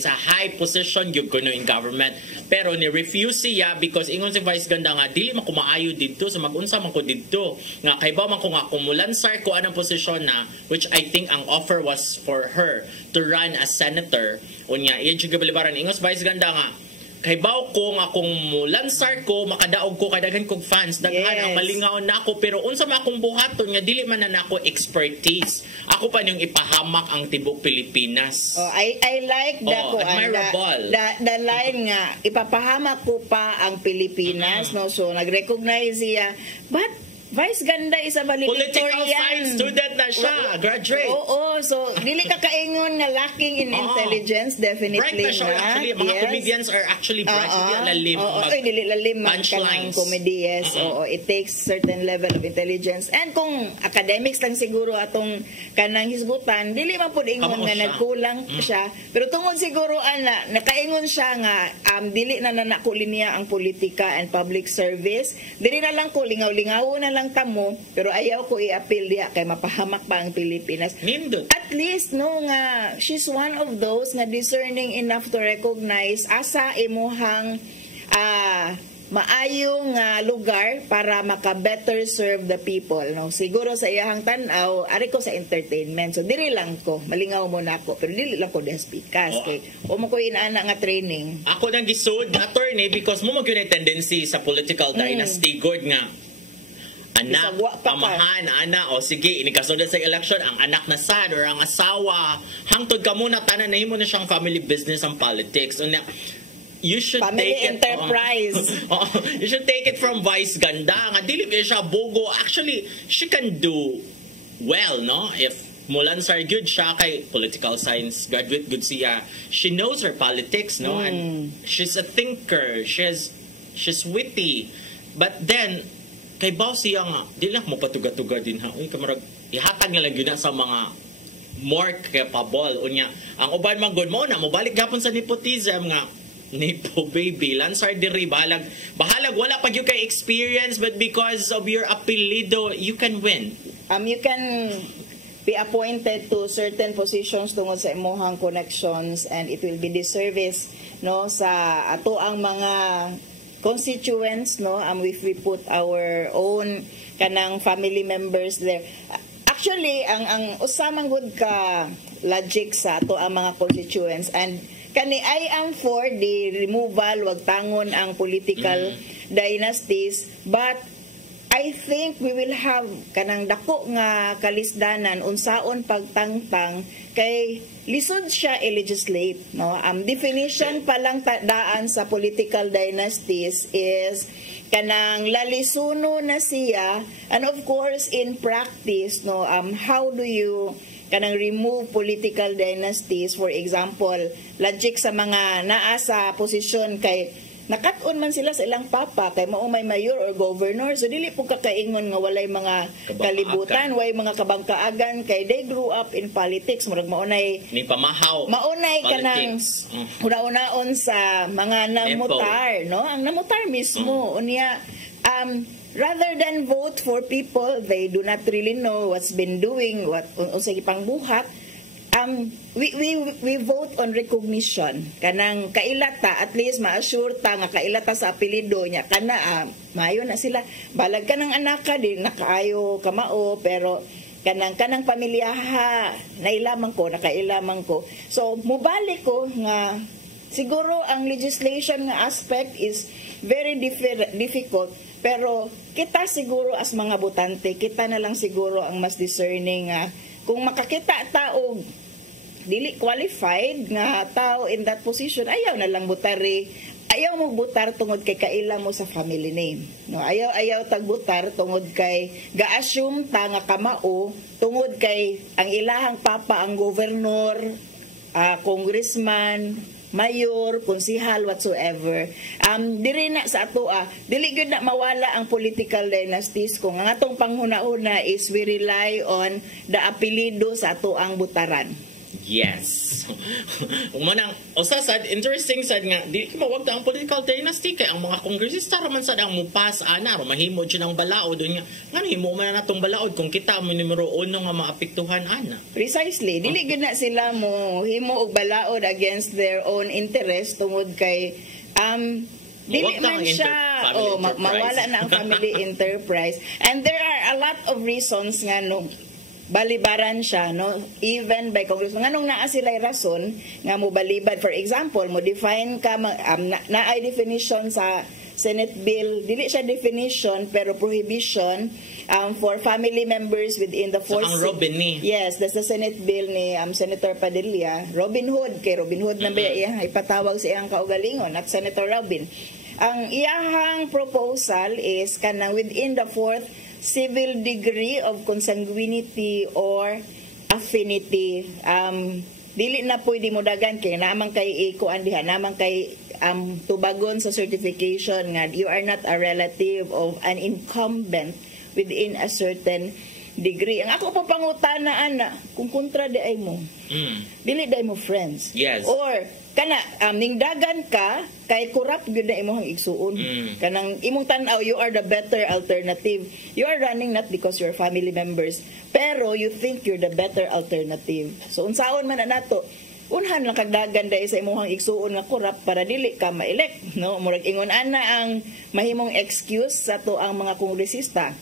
a high position gyud kuno in government, pero ni refuse siya because ingon si Vice Ganda nga dili man ko maayo didto sa mag-unsa man ko didto nga kay ba man ko nga kumulansar ko anang posisyon na, which I think ang offer was for her to run as senator unya iyan siya gabalibaran. Ingon si Vice Ganda nga kay baw ko nga kung lansar ko makadaog ko kay daghan kog fans daghan ang malingaw nako, pero unsa man akong buhaton nga dili man na nako expertise, ako pa yung ipahamak ang tibok Pilipinas. I like the line nga ipapahamak ko pa ang Pilipinas, no. So nagrecognize siya, but Vice ganda isa Political valedictorian. science student na siya, graduate. Oo, so dili ka kaingon nga lacking in intelligence, definitely Bright na siya, not. actually. Mga comedians are actually bright. Hindi lalim. Ay, dili lalim man ka ng punchlines. comedy, yes. Oo, it takes certain level of intelligence. And kung academics lang siguro atong kanang hisgutan, dili man pud ingon Kamao nga siya. nagkulang siya. Pero tungod siguro ana, nakaingon siya nga dili na nanako linya ang politika and public service. Dili na lang ko lingaw-lingaw na lang tamo, pero ayaw ko i-appeal diha kay mapahamak pa ang Pilipinas. Nindot. At least no nga she's one of those nga discerning enough to recognize asa imuhang maayong lugar para maka-better serve the people, no? Siguro sa iyahang tanaw ari ko sa entertainment, so dili lang ko malingaw mo na ako, pero dili lang ko despikas kay o mo ko inaana nga training. Ako nang gisud attorney because mo magyud tendency sa political dynasty good nga anak, Bisagwa pa ka. amahan, ana, o sige, inikasunod sa election, ang anak na sad or ang asawa, hangtod ka muna, tanan na mo na siyang family business ang politics. Unya, you should Family take enterprise. it you should take it from Vice ganda nga dili ba siya bogo. Actually, she can do well, no? If mulan sa good siya kay political science graduate good siya, she knows her politics, no? And she's a thinker, she's witty, but then kay baw siya nga di lang mo patuga-tuga din ha, uy kamarag ihatag nga lang yun na sa mga more capable. Unya ang uban man good mo na mo balik gapon sa nepotism nga Nepo baby, Lansar diri bahalag wala pag you kay experience, but because of your apelido you can win. You can be appointed to certain positions tungod sa imong connections, and it will be disservice, no, sa ato ang mga constituents, no, if we put our own kanang family members there. Actually, ang usamang good ka logic sa ato ang mga constituents, and kani I am for the removal, wag tangon ang political dynasties, but I think we will have kanang dako nga kalisdanan unsaon pagtangtang kay lisod siya i-legislate, no? Definition pa lang daan sa political dynasties is kanang lalisuno na siya, and of course in practice, no, how do you kanang remove political dynasties? For example, logic sa mga naa sa posisyon kay nakat-on man sila sa ilang papa kay mao may mayor or governor, so dili po kakaingon nga walay mga kalibutan, way mga kabangkaagan kay they grew up in politics, murag maunay Ni pamahaw kanang una-unaon sa mga namutar, no, ang namutar mismo unya rather than vote for people they do not really know what's been doing, what unsay pangbuhat. We vote on recognition, kanang kailata, at least ma-assure ta nga kailata sa apelido niya kana maayo na sila, balag ka ng anak ka di nakaayo kamao, pero kanang pamilyaha nakailamang ko, so mubalik ko nga siguro ang legislation nga aspect is very difficult, pero kita siguro as mga botante, kita na lang siguro ang mas discerning nga kung makakita tao dili qualified nga tao in that position, ayaw na lang butari, ayaw mo butar tungod kay kaila mo sa family name, no, ayaw tagbutar tungod kay ga-assume ta nga kamao tungod kay ang ilahang papa ang gobernador, congressman, mayor, konsihal, whatsoever. Diri na sa ato dili gyud na mawala ang political dynasties kung ang atong panghuna-una is we rely on the apelido sa ato ang butaran. Yes. Umanang sad interesting sad nga di ka mawag ang political dynasty kay ang mga kongresista raman sad ang mupas ana ro mahimo jud ang balaod nga ngano himo man natong balaod kung kita mo numero 1 nga maapektuhan ana. Precisely, dili gid na sila mo himo og balaod against their own interest tungod kay dili man siya mawala na ang family enterprise, and there are a lot of reasons nga no balibaran siya, no, even by congressman nganong naa sila'y rason nga mo balibad. For example, mo define ka naay definition sa Senate bill, dili siya definition pero prohibition for family members within the force. So, ang Robin ni. Yes, that's the Senate bill ni Senator Padilla. Robin Hood, kay Robin Hood na ba iya ipatawag sa iyang kaugalingon at Senator Robin. Ang iyahang proposal is kanang within the fourth civil degree of consanguinity or affinity. Dili na pwede mo dagan kay naman kay ikuan diha, naman kay tubagon sa certification nga you are not a relative of an incumbent within a certain degree. Ang ako pa pangutanaan na kung kontra di ay mo, dili di mo friends. Yes. Or kana ning dagan ka kay corrupt gyud na imong igsuon. Kanang imong tan-aw, you are the better alternative. You are running not because you're family members, pero you think you're the better alternative. So unsaon man na nato, unhan lang kag dagan dai sa imong igsuon nga corrupt para dili ka ma-elect, no? Murag ingon ana ang mahimong excuse sa to ang mga kongresista.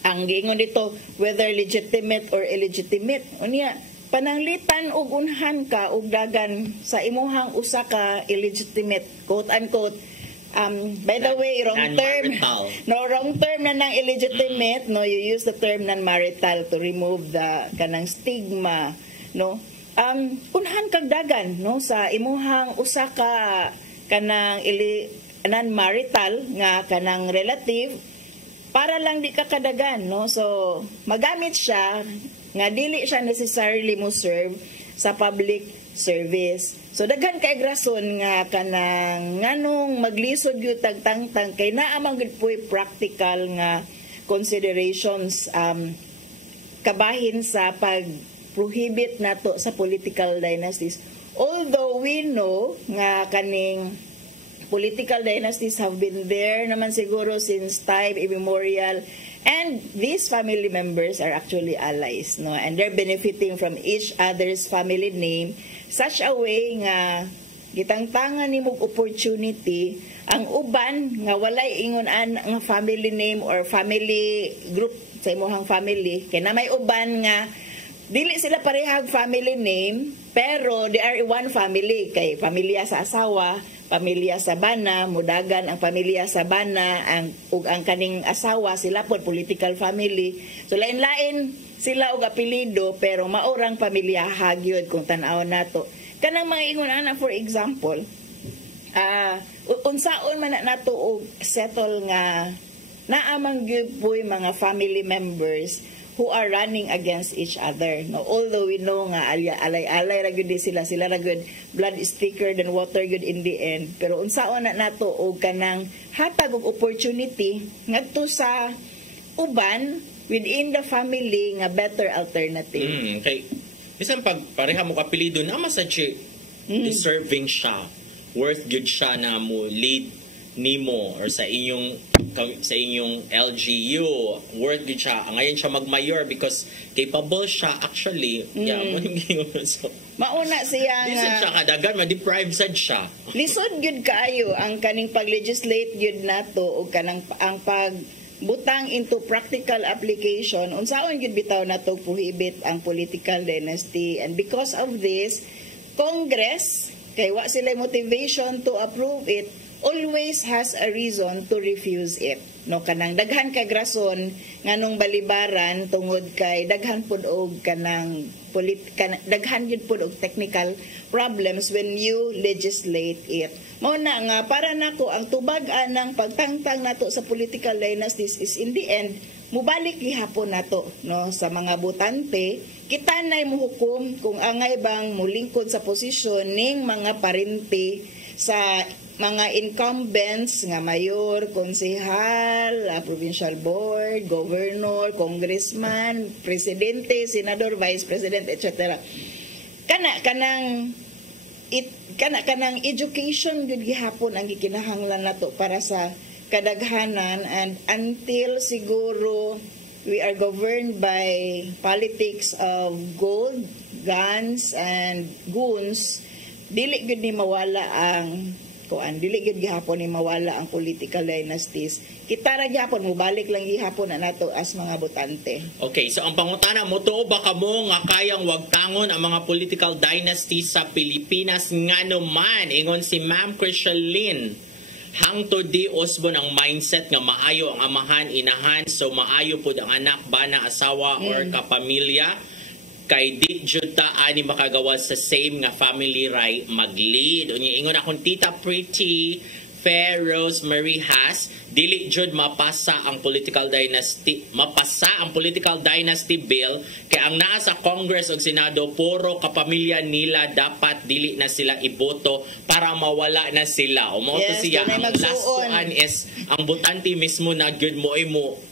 Ang giingon dito, whether legitimate or illegitimate. Unya, pananglitan og unhan ka og dagan sa imuhang usa ka illegitimate, quote unquote. By the way, wrong term. No, wrong term na nang illegitimate, no, you use the term non-marital to remove the kanang stigma, no. Unhan kag dagan, no, sa imuhang usa ka kanang non-marital nga kanang relative para lang di ka kadagan, no? So magamit siya nga dili siya necessarily mo serve sa public service. So daghan kay rason nga kanang nganong maglisod gyud tagtangtang kay naa man gyud puy practical nga considerations kabahin sa pag prohibit nato sa political dynasties. Although we know nga kaning political dynasties have been there naman siguro since time immemorial, and these family members are actually allies, no, and they're benefiting from each other's family name such a way nga gitangtangan nimog opportunity ang uban nga walay ingon-an nga family name or family group sa imong family kay na may uban nga dili sila parehag family name pero they are one family, kay pamilya sa asawa, pamilya sa bana, mudagan ang pamilya sa bana, ug ang kaning asawa sila pod political family. So lain-lain sila og apelyido pero maorang pamilya hagyod kung tan-aw nato. Kanang mga ingon ana for example, unsaon man nato og settle nga naamang gyud puy mga family members who are running against each other, no, although we know nga alay-alay ra gyud sila ra gyud blood is thicker than water gyud in the end, pero unsaon na nato og kanang hatag og opportunity ngadto sa uban within the family nga better alternative. Okay, bisan pag pareha mo kapilido na masadji deserving siya, worth gyud siya na mo lead nimo or sa inyong LGU, worth gyud siya. Ngayon siya magmayor because capable siya actually. So, mauna siya nga lisod siya kadagan, ma-deprive sad siya. Lisod gyud kaayo ang kaning pag-legislate gyud nato o kanang ang pagbutang into practical application unsaon gyud bitaw nato prohibit ang political dynasty, and because of this Congress kay wa sila motivation to approve it always has a reason to refuse it, no, kanang daghan kay rason nganong balibaran tungod kay daghan pud og kanang daghan gyud pud og technical problems when you legislate it. Mao na nga para nako ang tubag anang pagtangtang nato sa political dynasties is in the end mubalik gihapon nato, no, sa mga botante. Kita nay mohukom kung angay bang mulingkod sa posisyon ning mga parente sa mga incumbents nga mayor, konsehal, provincial board, governor, congressman, presidente, senador, vice president, etc. Kanang education gud gihapon ang gikinahanglan nato para sa kadaghanan, and until siguro we are governed by politics of gold, guns, and goons, dili gud ni mawala ang dili gid gihapon ni mawala ang political dynasties. Kita ra gihapon mobalik lang gihapon na nato as mga botante. Okay, so ang pangutana mo, tuo ba kamo nga kayang wagtangon ang mga political dynasties sa Pilipinas nganuman? Ingon si Ma'am Christian hangtod di usbon ang mindset nga maayo ang amahan, inahan, so maayo pud ang anak, bana, asawa or kapamilya. Kay di jud ta ani makagawas sa same nga family right mag-lead. Unya ingon akong Tita Pretty Fair Rosemary Has, dili jud mapasa ang political dynasty bill kay ang naa sa Congress ug Senado puro kapamilya nila, dapat dili na sila iboto para mawala na sila. O mo to siya ang last one is ang butante mismo na gyud mo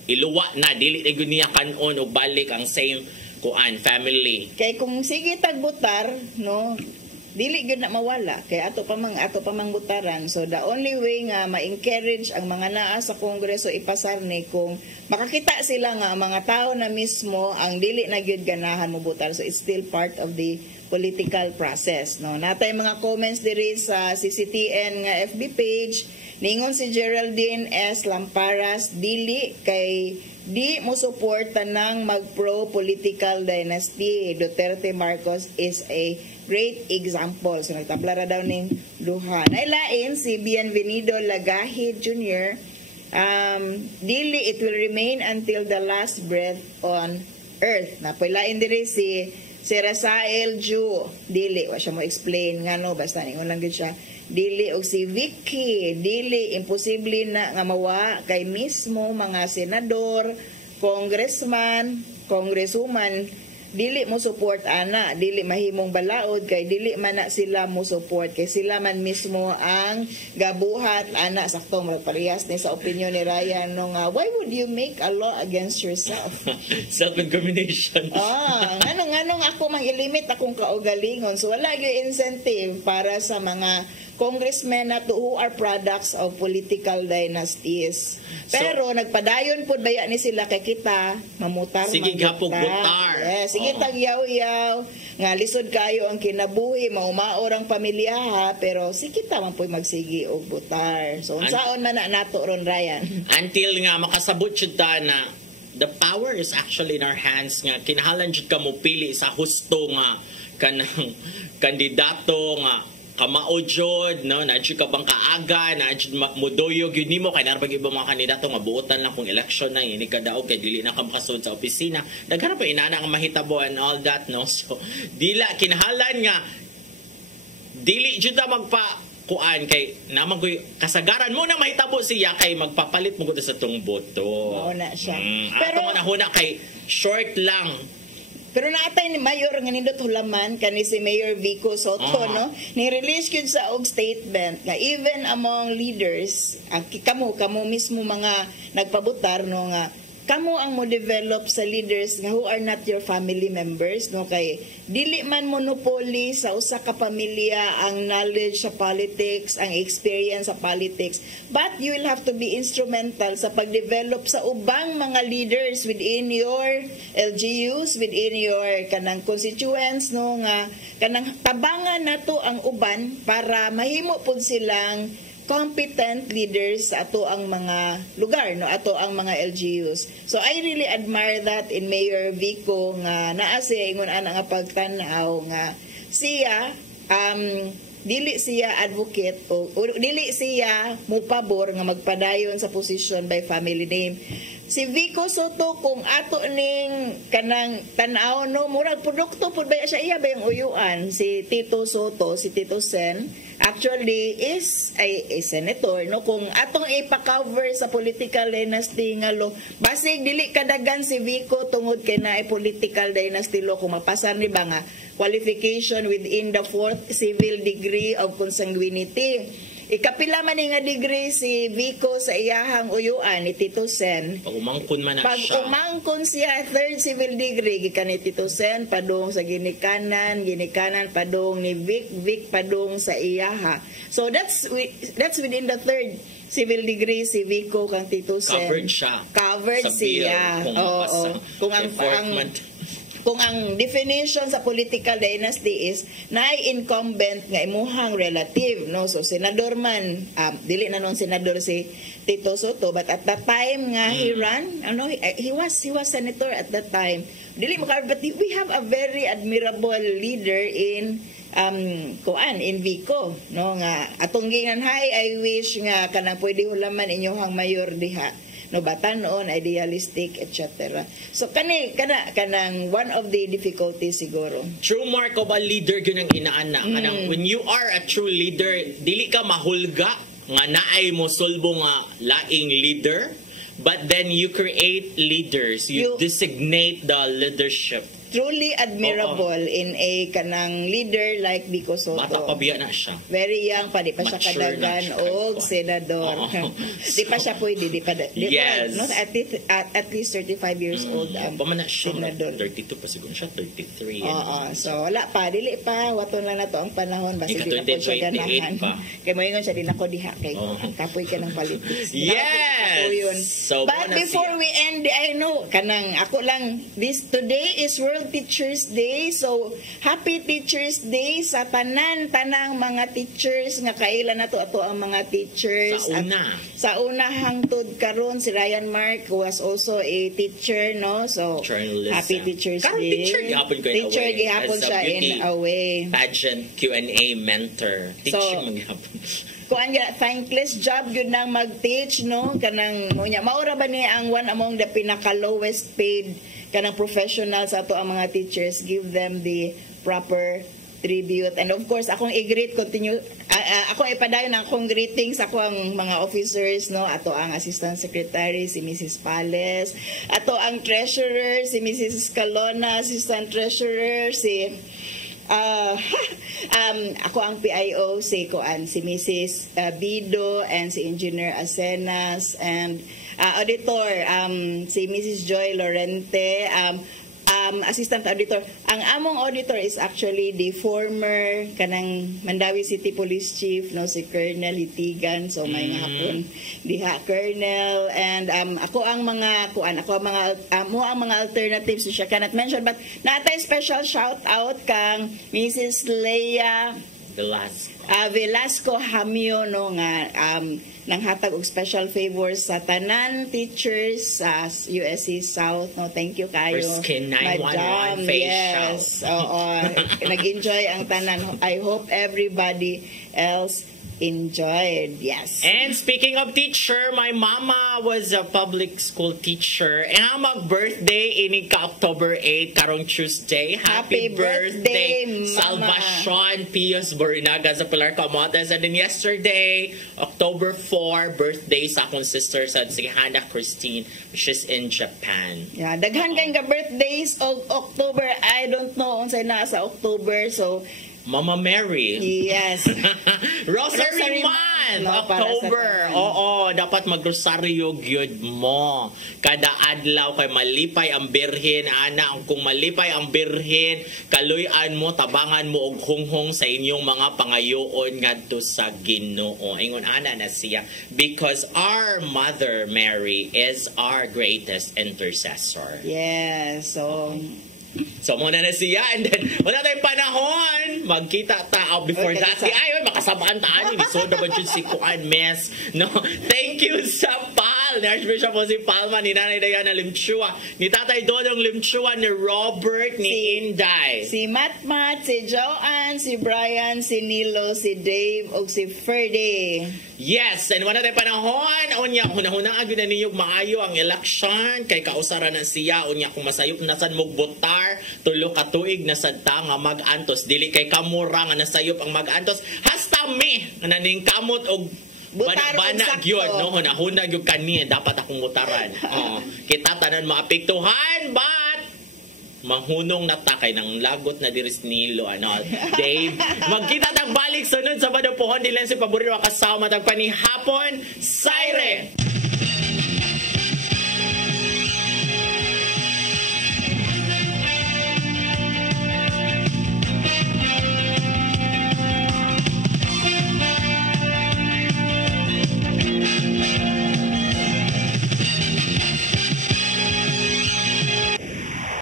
iluwa na dili na gyud niya kanon og balik ang same family. Kay kung sige tagbutar, no, dili gyud na mawala kay ato pa mang butaran. So the only way nga ma-encourage ang mga naa sa Kongreso ipasar ni kung makakita sila nga mga tao na mismo ang dili na gyud ganahan mo butar. So it's still part of the political process, no. Natay mga comments diri sa CCTN nga FB page. Ningon si Geraldine S. Lamparas, dili kay di mo suporta ng mag-pro political dynasty. Duterte Marcos is a great example. So nagtabla ra daw ning duha. Nailain si Bienvenido Lagahid Jr. Dili it will remain until the last breath on earth. Napailain diri si Rasael Ju. Dili wa siya mo explain ngano, basta ningon lang gid siya. Dili og si Vicky, dili imposible na nga mawa kay mismo mga senador, congressman, congresswoman, dili mo support ana, dili mahimong balaod kay dili man na sila mo support kay sila man mismo ang gabuhat ana. Sakto mo parehas ni sa opinion ni Ryan no nga, why would you make a law against yourself? Self-incrimination. Nganong ako mang ilimit akong kaugalingon. So wala gyud incentive para sa mga congressmen na who are products of political dynasties. Pero nagpadayon pud baya ni sila kay kita mamutar. Sige gapog butar. Yes, sige tagyaw-yaw nga lisod kayo ang kinabuhi, maumaor ang pamilya ha, pero sige ta man po'y magsigi og butar. So unsaon man na nato ron, Ryan? Until nga makasabot jud ta na the power is actually in our hands, nga kinahanglan jud ka mo pili sa husto nga kanang kandidato nga kamao jud, no, na jud ka bang kaaga, na jud mudoyog yun nimo kay narpag ibang mga kandidato nga buotan lang kung election na ini ka daog kay dili na ka makasud sa opisina, daghan pa inana nga mahitabo and all that, no. So dila kinahanglan nga dili jud ta magpa kuan kay naman koy kasagaran mo na mahitabo siya kay magpapalit mo gud sa tong boto. Oo na siya. Pero ato na huna kay short lang. Pero naatay ni Mayor nga nindot hulaman kani si Mayor Vico Soto, no, ni-release gyud sa og statement nga even among leaders, kamo mismo mga nagpabutar, no, nga kamo ang mo develop sa leaders nga who are not your family members, no, kay dili man monopoly sa usa ka pamilya ang knowledge sa politics, ang experience sa politics, but you will have to be instrumental sa pagdevelop sa ubang mga leaders within your LGUs, within your kanang constituents, no, nga kanang tabangan nato ang uban para mahimo pud silang competent leaders sa ato ang mga lugar, no, ato ang mga LGUs. So I really admire that in Mayor Vico nga naa siya ingon ana nga pagtan-aw nga siya dili siya advocate o dili siya mupabor nga magpadayon sa position by family name. Si Vico Soto kung ato ning kanang tan-aw, no, murag produkto pud ba siya, iya ba yung uyuan si Tito Soto, si Tito Sen actually is a senator, no, kung atong ipa-cover sa political dynasty nga law, basig dili kadagan si Vico tungod kay naay political dynasty law kung mapasar ni ba nga qualification within the 4th civil degree of consanguinity. Ikapila man nga degree si Vico sa iyahang uyuan ni Tito Sen. Pag umangkon man na siya. Pag umangkon siya 3rd civil degree gikan ni Tito Sen padung sa ginikanan padung ni Vic padung sa iyaha. So that's within the 3rd civil degree si Vico kang Tito Sen. Covered siya. Covered siya. Kung ang definition sa political dynasty is naay incumbent nga imuhang relative, no, so senador man, dili na non senador si Tito Soto, but at that time nga he ran, he was senator at that time. Dili but we have a very admirable leader in in Vico, no, nga atong ginganhay. I wish nga kanang pwede hulaman inyohang mayor diha, no, batanon, idealistic, etc. So kanang one of the difficulties siguro. True mark of a leader gyud ang inaana. Kanang when you are a true leader, dili ka mahulga nga naay mo sulbo nga laing leader, but then you create leaders. You designate the leadership. Truly admirable in a kanang leader like Vico Soto. Bata pa biya na siya. Very young pa, di pa siya Mature na kadagan siya. og senador. Di pa siya pwede, di pa, Yes. no, at least 35 years old ang Pamana siya, senador. 32 pa siguro siya, 33. Oo, so wala pa, dili pa, waton lang na to ang panahon, basta Ika di na po siya 28 ganahan. pa. Kaya mo ingon siya, di na ko diha, kay Oo. kapoy ka ng politics. Yes! Ako yun. So, But bona before siya. we end, I know, kanang, ako lang, today is World Teachers Day, so happy Teachers Day sa tanang mga teachers, nga kailan na to ato ang mga teachers. Sa una. Sa una hangtod karon si Ryan Mark was also a teacher, no? So Journalism. happy Teachers Karon Day. teacher gihapon ko in Teacher a way. gihapon As a siya in beauty a way. pageant Q&A mentor. Teacher mo gihapon. Kuan nga thankless job gyud nang mag-teach, no? Kanang nya maura ba ni ang one among the pinaka lowest paid kanang professionals ato ang mga teachers, give them the proper tribute. And of course, akong i-greet continue ako ipadayon ang akong greetings ako ang mga officers, no, ato ang assistant secretary si Mrs. Pales, ato ang treasurer si Mrs. Escalona, assistant treasurer si ako ang PIO si Mrs. Bido and si Engineer Asenas, and auditor si Mrs. Joy Lorente, assistant auditor. Ang among auditor is actually the former kanang Mandawi City Police Chief, no, si Colonel Hitigan. So may hapon diha Colonel, and ako ang mga alternatives siya cannot mention, but natay special shout out kang Mrs. Leia Velasco Hamio, no, nga nanghatag og special favors sa tanan teachers sa USC South, no. Thank you kayo, Skin 911 Madam. facial. Yes, oo. Nag-enjoy ang tanan. I hope everybody else enjoyed. Yes. And speaking of teacher, my mama was a public school teacher. And ang mag-birthday ini ka October 8, karong Tuesday. Happy birthday, Mama. Salvacion Pios Borinaga sa Pilar Camotes. And then yesterday, October 4, birthday sa akong sister sa si Hannah Christine, which is in Japan. Yeah, daghan kayong birthdays of October. I don't know unsay naa sa October, so Mama Mary. yes. Rosary Month, no, para October. sa Oo, dapat magrosaryo gyud mo. Kada adlaw kay malipay ang birhen, ana, kung malipay ang birhen, kaluy-an mo, tabangan mo og hunghong sa inyong mga pangayoon ngadto sa Ginoo. Ingon ana na siya, because our Mother Mary is our greatest intercessor. Yes, so muna na siya, and then wala tayong panahon, magkita ta before Okay, that. Ayon, makasabaan taan, so dapat yun si Kuan Mes. No, thank you sa Pal. Archbishop po si Palma, ni Nanay Diana Limchua, ni Tatay Dodong Limchua, ni Robert, ni Inday. si Matmat, si Joanne, si Brian, si Nilo, si Dave, o si Ferdy. Yes, and wala tayong panahon, unya, hunahunang agyo na niyog maayo ang election, kay kausara na siya, unya, kung masayop nasan mong botar, tulo ka tuig na sadta nga mag-antos, dili kay kamura nga nasayop ang mag-antos, hasta me, naning kamot og Butar bana og gyud, sakto. no, hunahuna gyud kani, dapat akong mutaran. Kita tanan maapektuhan, but mahunong natakay ng lagot na diris Nilo, ano, Dave. Magkita tag balik sunod sa Bado Pohon, dilan si paborito kasama tag panihapon, Siren.